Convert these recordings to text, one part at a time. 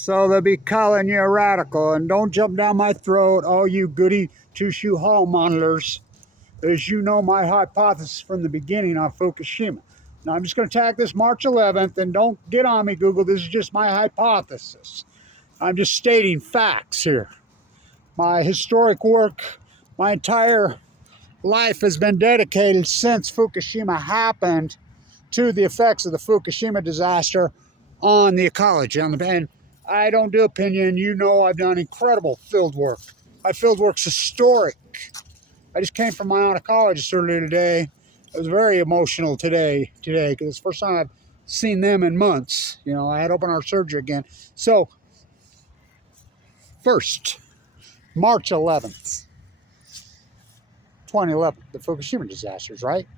So they'll be calling you a radical, and don't jump down my throat, all you goody two-shoe hall monitors. As you know, my hypothesis from the beginning on Fukushima. Now, I'm just going to attack this March 11th, and don't get on me, Google. This is just my hypothesis. I'm just stating facts here. My historic work, my entire life has been dedicated since Fukushima happened to the effects of the Fukushima disaster on the ecology. And I don't do opinion. You know I've done incredible field work. My field work's historic. I just came from my oncologist earlier today. It was very emotional today because it's the first time I've seen them in months. You know, I had open heart surgery again. So, first, March 11th, 2011, the Fukushima disasters, right?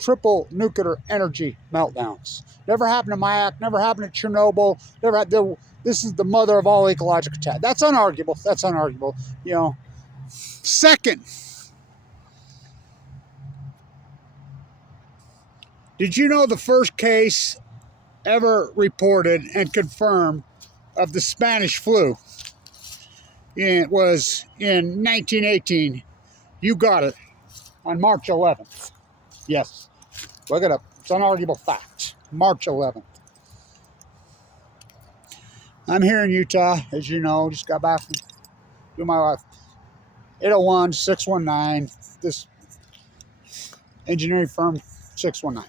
Triple nuclear energy meltdowns. Never happened to Mayak, never happened at Chernobyl, never had, this is the mother of all ecological attacks. That's unarguable. That's unarguable. You know. Second, did you know the first case ever reported and confirmed of the Spanish flu? It was in 1918. You got it on March 11th. Yes, look it up. It's an unarguable fact. March 11th. I'm here in Utah, as you know. Just got back from doing my life. 801-619. This engineering firm, 619.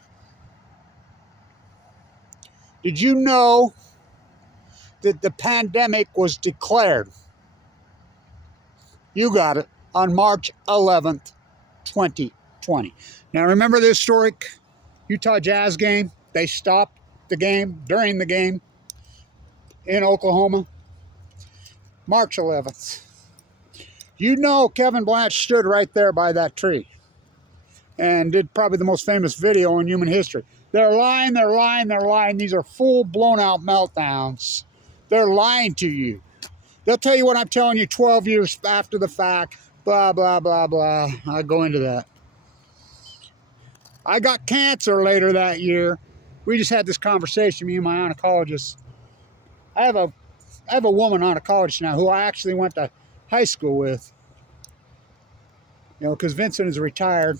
Did you know that the pandemic was declared? You got it on March 11th, 2020. Now remember the historic Utah Jazz game? They stopped the game during the game in Oklahoma. March 11th. You know Kevin Blanche stood right there by that tree and did probably the most famous video in human history. They're lying, they're lying, they're lying. These are full blown out meltdowns. They're lying to you. They'll tell you what I'm telling you 12 years after the fact. Blah, blah, blah, blah. I'll go into that. I got cancer later that year. We just had this conversation, me and my oncologist. I have a woman oncologist now who I actually went to high school with. You know, because Vincent is retired.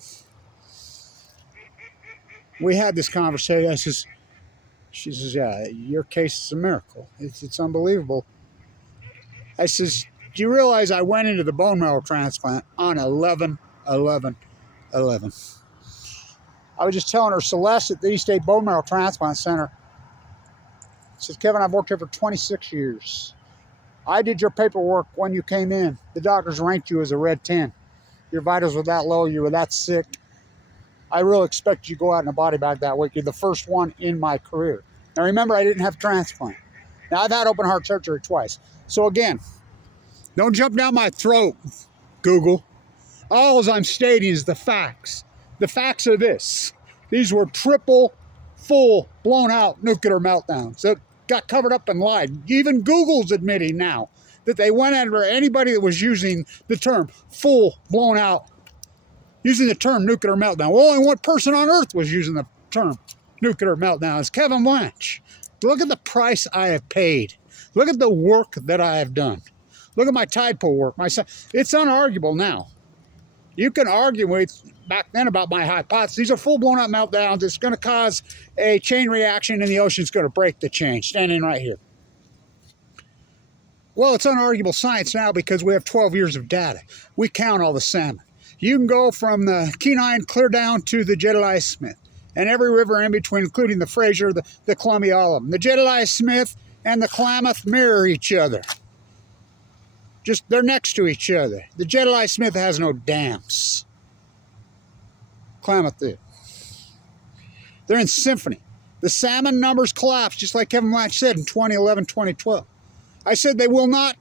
We had this conversation. She says, yeah, your case is a miracle. It's unbelievable. I says, do you realize I went into the bone marrow transplant on 11/11/11? I was just telling her, Celeste at the East State Bone Marrow Transplant Center, says, Kevin, I've worked here for 26 years. I did your paperwork when you came in. The doctors ranked you as a red 10. Your vitals were that low. You were that sick. I really expect you to go out in a body bag that week. You're the first one in my career. Now, remember, I didn't have a transplant. Now, I've had open heart surgery twice. So, again, don't jump down my throat, Google. All I'm stating is the facts. The facts are this. These were triple, full, blown-out nuclear meltdowns that got covered up and lied. Even Google's admitting now that they went after anybody that was using the term full, blown-out, using the term nuclear meltdown. Well, only one person on earth was using the term nuclear meltdown. It's Kevin Blanche. Look at the price I have paid. Look at the work that I have done. Look at my tide pool work. It's unarguable now. You can argue with back then about my hypothesis. These are full blown out meltdowns. It's going to cause a chain reaction in the ocean. It's going to break the chain. Standing right here. Well, it's unarguable science now because we have 12 years of data. We count all the salmon. You can go from the Kenai clear down to the Jedediah Smith and every river in between, including the Fraser, the Columbia, all of them. The Jedediah Smith and the Klamath mirror each other. Just, they're next to each other. The Jedediah Smith has no dams. Klamath did. They're in symphony. The salmon numbers collapsed, just like Kevin Blanche said in 2011, 2012. I said they will not,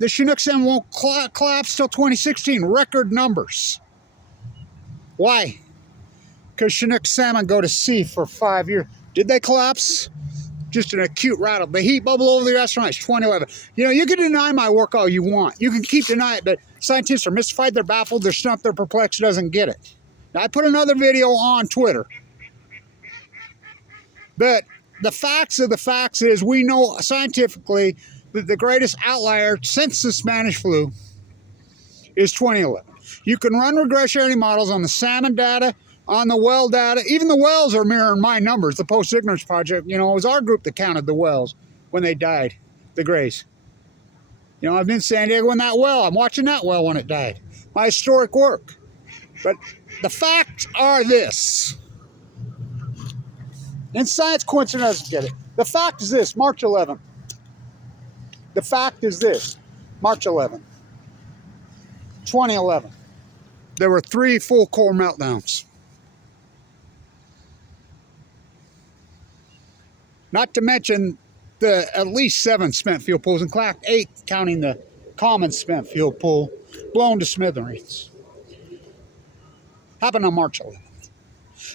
the Chinook salmon won't collapse till 2016. Record numbers. Why? Because Chinook salmon go to sea for 5 years. Did they collapse? Just an acute rattle. The heat bubble over the restaurant is 2011. You know, you can deny my work all you want. You can keep denying it, but scientists are mystified, they're baffled, they're stumped, they're perplexed, doesn't get it. Now, I put another video on Twitter. But the facts of the facts is we know scientifically that the greatest outlier since the Spanish flu is 2011. You can run regressionary models on the salmon data, on the well data. Even the whales are mirroring my numbers. The Post-Ignorance Project, you know, it was our group that counted the whales when they died, the grays. You know, I've been in San Diego in that well. I'm watching that well when it died. My historic work. But the facts are this. And science coincidence doesn't get it. The fact is this, March 11th. The fact is this, March 11th, 2011. There were 3 full core meltdowns. Not to mention the at least 7 spent fuel pools, in fact 8 counting the common spent fuel pool, blown to smithereens. Happened on March 11th.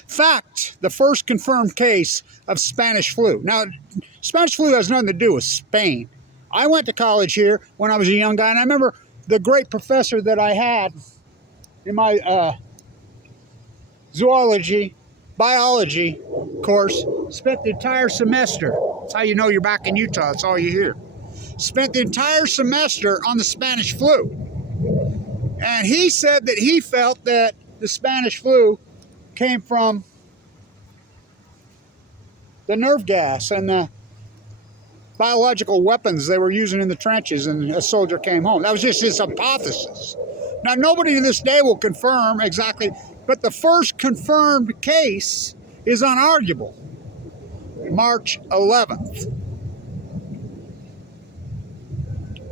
Fact, the first confirmed case of Spanish flu. Now, Spanish flu has nothing to do with Spain. I went to college here when I was a young guy, and I remember the great professor that I had in my biology course, spent the entire semester. That's how you know you're back in Utah. That's all you hear. Spent the entire semester on the Spanish flu. And he said that he felt that the Spanish flu came from the nerve gas and the biological weapons they were using in the trenches, and a soldier came home. That was just his hypothesis. Now, nobody to this day will confirm exactly, but the first confirmed case is unarguable. March 11th,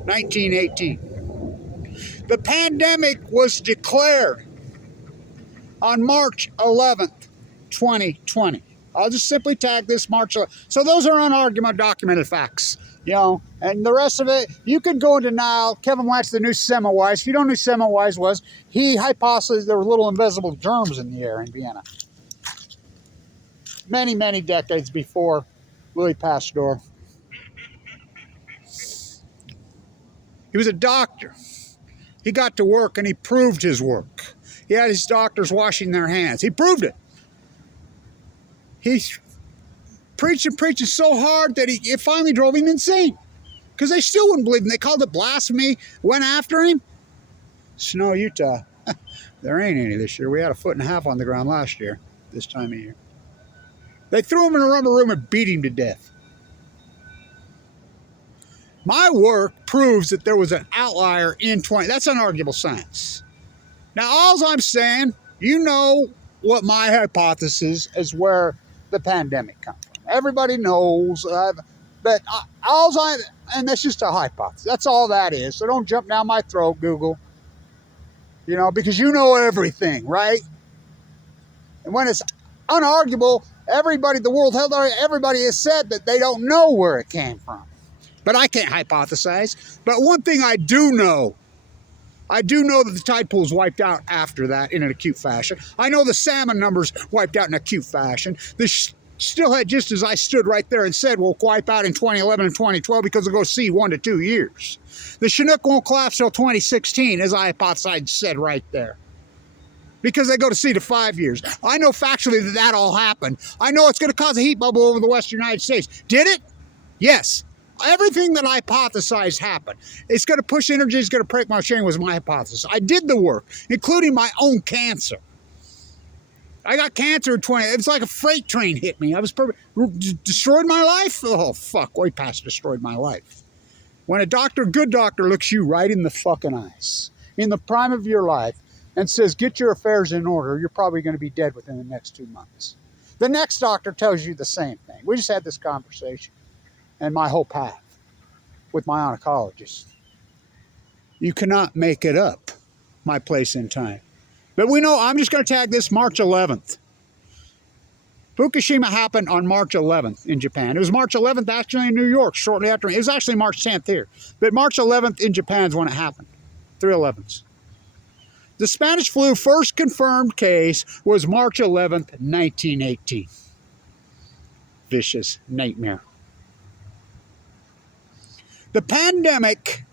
1918. The pandemic was declared on March 11th, 2020. I'll just simply tag this March 11th. So those are unarguable documented facts, you know, and the rest of it, you can go in denial. Kevin Watts, the new Semmelweis. If you don't know who Semmelweis was, he hypothesized there were little invisible germs in the air in Vienna. Many, many decades before Louis Pasteur. He was a doctor. He got to work and he proved his work. He had his doctors washing their hands. He proved it. He's preaching so hard that it finally drove him insane. Because they still wouldn't believe him. They called it blasphemy, went after him. Snow, Utah. There ain't any this year. We had 1.5 feet on the ground last year, this time of year. They threw him in a rubber room and beat him to death. My work proves that there was an outlier in 20. That's unarguable science. Now, all I'm saying, you know what my hypothesis is where the pandemic comes from. Everybody knows, but and that's just a hypothesis. That's all that is. So don't jump down my throat, Google. You know, because you know everything, right? And when it's unarguable, everybody, the World Health Organization, everybody has said that they don't know where it came from. But I can't hypothesize. But one thing I do know that the tide pools wiped out after that in an acute fashion. I know the salmon numbers wiped out in acute fashion. The steelhead, just as I stood right there and said, will wipe out in 2011 and 2012 because they'll go sea 1 to 2 years. The Chinook won't collapse till 2016, as I hypothesized said right there, because they go to sea to 5 years. I know factually that all happened. I know it's going to cause a heat bubble over the western United States. Did it? Yes. Everything that I hypothesized happened. It's going to push energy, it's going to break my chain was my hypothesis. I did the work, including my own cancer. I got cancer in 20. It's like a freight train hit me. I was destroyed my life. Oh, fuck. Way past destroyed my life. When a good doctor looks you right in the fucking eyes, in the prime of your life, and says, get your affairs in order, you're probably going to be dead within the next 2 months. The next doctor tells you the same thing. We just had this conversation. And my whole path with my oncologist. You cannot make it up, my place in time. But we know, I'm just going to tag this March 11th. Fukushima happened on March 11th in Japan. It was March 11th actually in New York, shortly after. It was actually March 10th here. But March 11th in Japan is when it happened. 3/11s. The Spanish flu first confirmed case was March 11th, 1918. Vicious nightmare. The pandemic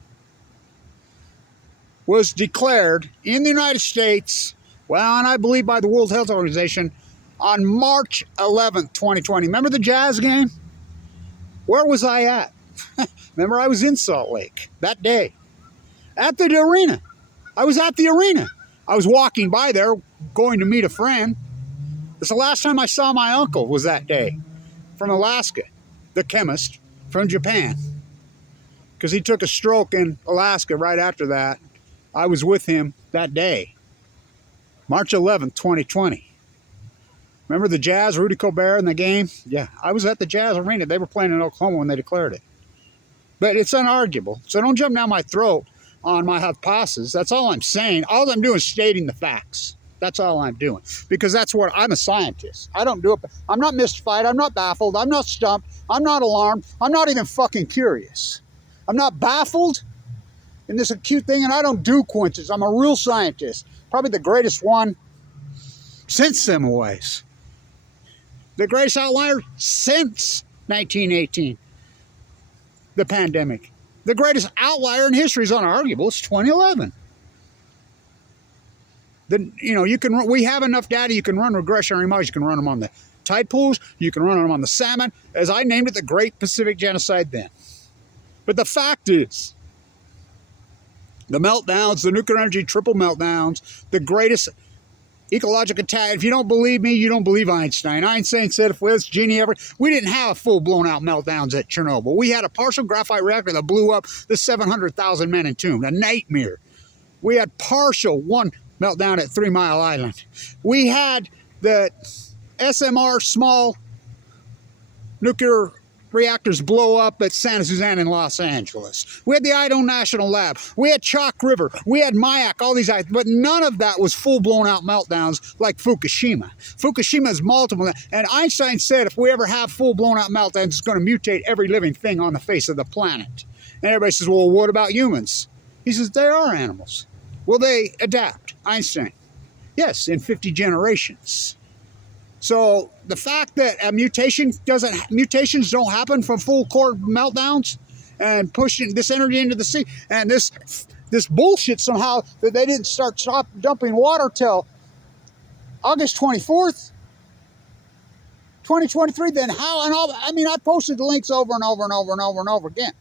was declared in the United States, well, and I believe by the World Health Organization, on March 11th, 2020. Remember the Jazz game? Where was I at? Remember, I was in Salt Lake that day at the arena. I was at the arena. I was walking by there going to meet a friend. It's the last time I saw my uncle was that day from Alaska, the chemist from Japan, because he took a stroke in Alaska right after that. I was with him that day, March 11th, 2020. Remember the Jazz, Rudy Gobert in the game? Yeah, I was at the Jazz arena. They were playing in Oklahoma when they declared it. But it's unarguable. So don't jump down my throat on my hypothesis. That's all I'm saying. All I'm doing is stating the facts. That's all I'm doing. Because that's what I'm a scientist. I don't do it. I'm not mystified. I'm not baffled. I'm not stumped. I'm not alarmed. I'm not even fucking curious. I'm not baffled in this acute thing, and I don't do coincidences. I'm a real scientist. Probably the greatest one since Semmelweis. The greatest outlier since 1918, the pandemic. The greatest outlier in history is unarguable. It's 2011. Then, you know, we have enough data. You can run regressionary models. You can run them on the tide pools. You can run them on the salmon. As I named it, the Great Pacific Genocide then. But the fact is, the meltdowns, the nuclear energy triple meltdowns, the greatest ecological attack. If you don't believe me, you don't believe Einstein. Einstein said if it was genie ever, we didn't have full blown out meltdowns at Chernobyl. We had a partial graphite reactor that blew up the 700,000 men entombed, a nightmare. We had partial one meltdown at 3 Mile Island. We had the SMR small nuclear reactors blow up at Santa Susana in Los Angeles. We had the Idaho National Lab. We had Chalk River. We had Mayak, all these, but none of that was full blown out meltdowns like Fukushima. Fukushima is multiple, and Einstein said if we ever have full blown out meltdowns, it's going to mutate every living thing on the face of the planet. And everybody says, well, what about humans? He says, they are animals. Will they adapt? Einstein. Yes, in 50 generations. So the fact that mutations don't happen from full core meltdowns and pushing this energy into the sea, and this bullshit somehow that they didn't stop dumping water till August 24th, 2023, then how? And all, I mean, I posted the links over and over and over and over and over again.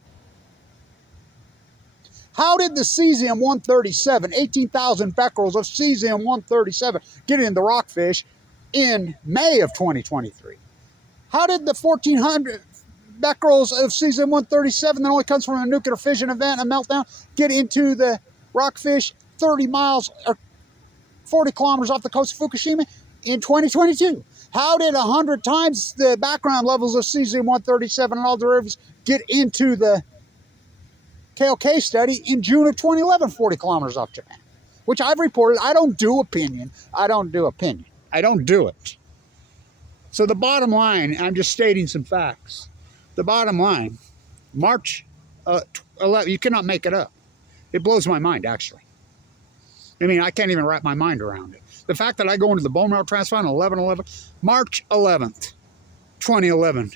How did the cesium-137, 18,000 becquerels of cesium-137 get into rockfish in May of 2023? How did the 1,400 becquerels of cesium-137 that only comes from a nuclear fission event, a meltdown, get into the rockfish 30 miles or 40 kilometers off the coast of Fukushima in 2022? How did 100 times the background levels of cesium-137 and all derivatives get into the KLK study in June of 2011, 40 kilometers off Japan? Which I've reported. I don't do opinion. I don't do it. So the bottom line, I'm just stating some facts. The bottom line, March 11, you cannot make it up. It blows my mind, actually. I mean, I can't even wrap my mind around it. The fact that I go into the bone marrow transplant on 11/11, March 11th, 2011,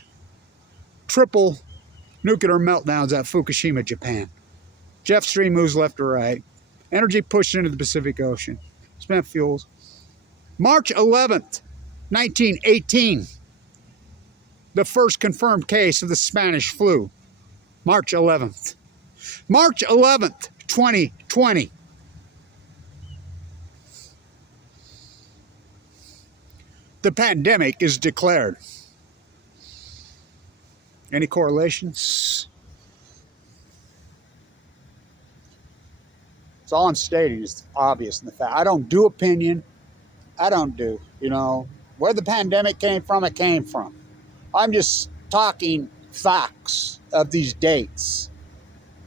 triple nuclear meltdowns at Fukushima, Japan. Jet stream moves left to right. Energy pushed into the Pacific Ocean. Spent fuels. March 11th, 1918, the first confirmed case of the Spanish flu. March 11th. March 11th, 2020. The pandemic is declared. Any correlations? So all I'm stating is obvious in the fact. I don't do opinion. I don't do, where the pandemic came from, it came from. I'm just talking facts of these dates.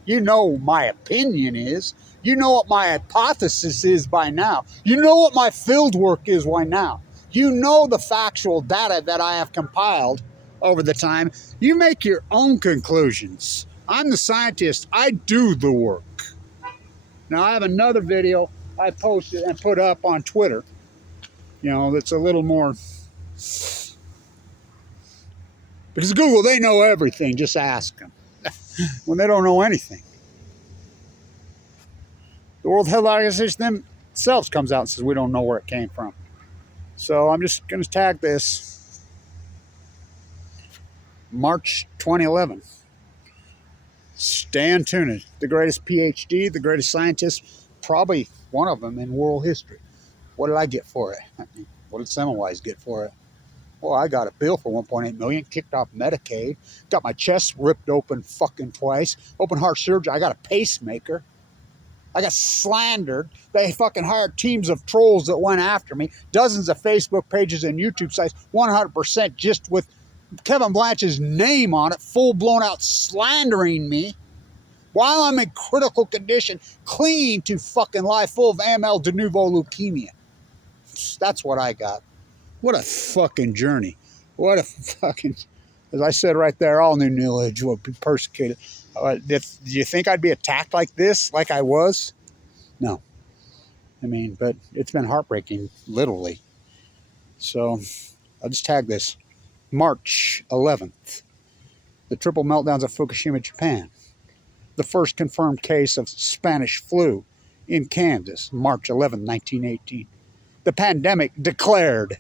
You know my opinion is. You know what my hypothesis is by now. You know what my field work is by now. You know the factual data that I have compiled over the time. You make your own conclusions. I'm the scientist. I do the work. Now, I have another video I posted and put up on Twitter, that's a little more, because Google, they know everything. Just ask them when they don't know anything. The World Health Organization themselves comes out and says we don't know where it came from. So I'm just going to tag this. March 2011. Stay tuned. The greatest PhD, the greatest scientist, probably one of them in world history. What did I get for it? What did Semmelweis get for it? Well, I got a bill for $1.8 million, kicked off Medicaid, got my chest ripped open fucking twice, open heart surgery. I got a pacemaker. I got slandered. They fucking hired teams of trolls that went after me. Dozens of Facebook pages and YouTube sites, 100% just with Kevin Blanch's name on it, full blown out slandering me while I'm in critical condition, clinging to fucking life, full of AML de novo leukemia. That's what I got. What a fucking journey. What a fucking, as I said right there, all new age will be persecuted. Do you think I'd be attacked like this, like I was? No. I mean, but it's been heartbreaking, literally. So I'll just tag this. March 11th, the triple meltdowns of Fukushima, Japan. The first confirmed case of Spanish flu in Kansas, March 11, 1918. The pandemic declared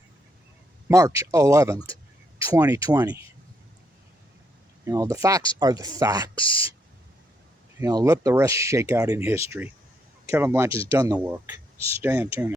March 11th, 2020. You know, the facts are the facts. You know, let the rest shake out in history. Kevin Blanch has done the work. Stay in tune.